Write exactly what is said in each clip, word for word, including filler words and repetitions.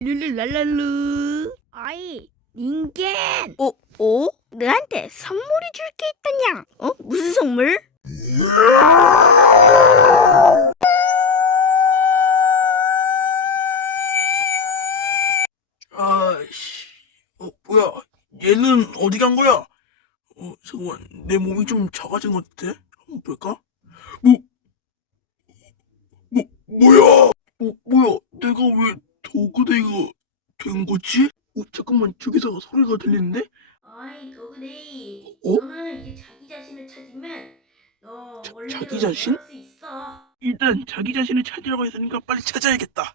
룰루랄랄루. 아이, 닌겐. 어, 어? 너한테 선물이 줄 게 있다냥. 어? 무슨 선물? 아이씨, 어, 뭐야? 얘는 어디 간 거야? 어, 잠깐만, 내 몸이 좀 작아진 것 같아? 한번 볼까? 뭐, 뭐, 뭐야? 뭐, 뭐야? 내가 왜 도그데이가 된 거지? 어, 잠깐만, 저기서 소리가 들리는데? 어이 도그데이, 어? 너는 이제 자기 자신을 찾으면 너 자, 원래대로 자기 자신? 돌아갈 수 있어. 일단 자기 자신을 찾으라고 했으니까 빨리 찾아야겠다.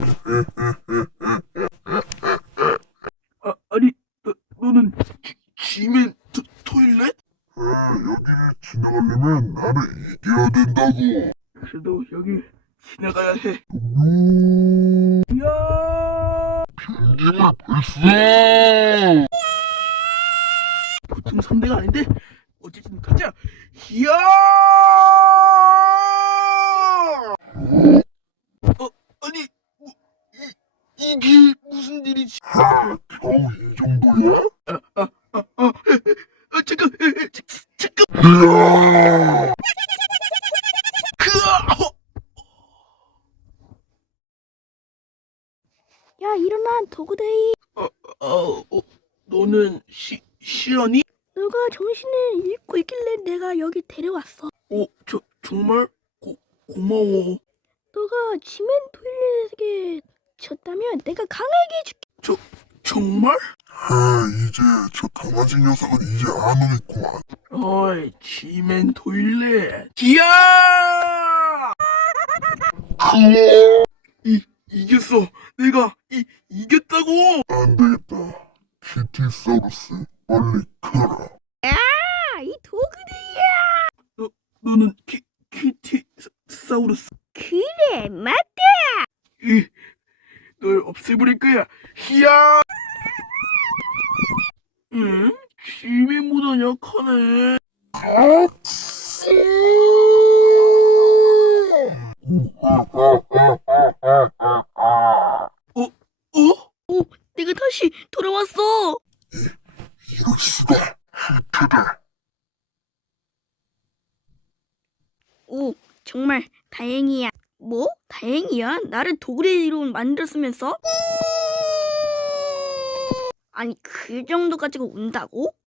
아, 아니, 너, 너는 지, 지멘 토, 토일렛? 여기를 지나가려면 나를 이겨야 된다고. 그래도 여기 지나가야 해. 요 야! 편집을 발사. 보통 상대가 아닌데 어쨌든 가자. 이야! 어 아니 뭐, 이, 이게 무슨 일이지? 하, 겨우 이 정도야? 아, 아, 아, 아, 아 잠깐, 에, 에, 자, 잠깐. 이야. 그아, 어, 야, 일어나, 도그데이. 어, 어, 어, 너는 시 시연이? 너가 정신을 잃고 있길래 내가 여기 데려왔어. 어, 저 정말 고 고마워. 너가 지멘 토일렛에게 졌다면 내가 강하게 해줄게. 저 정말? 하, 이제 저 강아지 녀석은 이제 안 오겠구만. 어이, 지멘 토일렛. 이야! 크어. 이 이겼어. 내가 이 이겼다고. 안 되겠다. 키티사우루스, 빨리 커라. 아, 이 도그데이야. 너는 키 키티 사- 사우루스. 그래, 맞다. 이, 널 없애버릴 거야. 히야! 응? 지멘보다 약하네. 어? 어? 오, 내가 다시 돌아왔어. 이럴 수가. 후퇴다. 오, 정말 다행이야. 뭐? 다행이야? 나를 도그데이로 만들었으면서? 아니, 그 정도 가지고 운다고?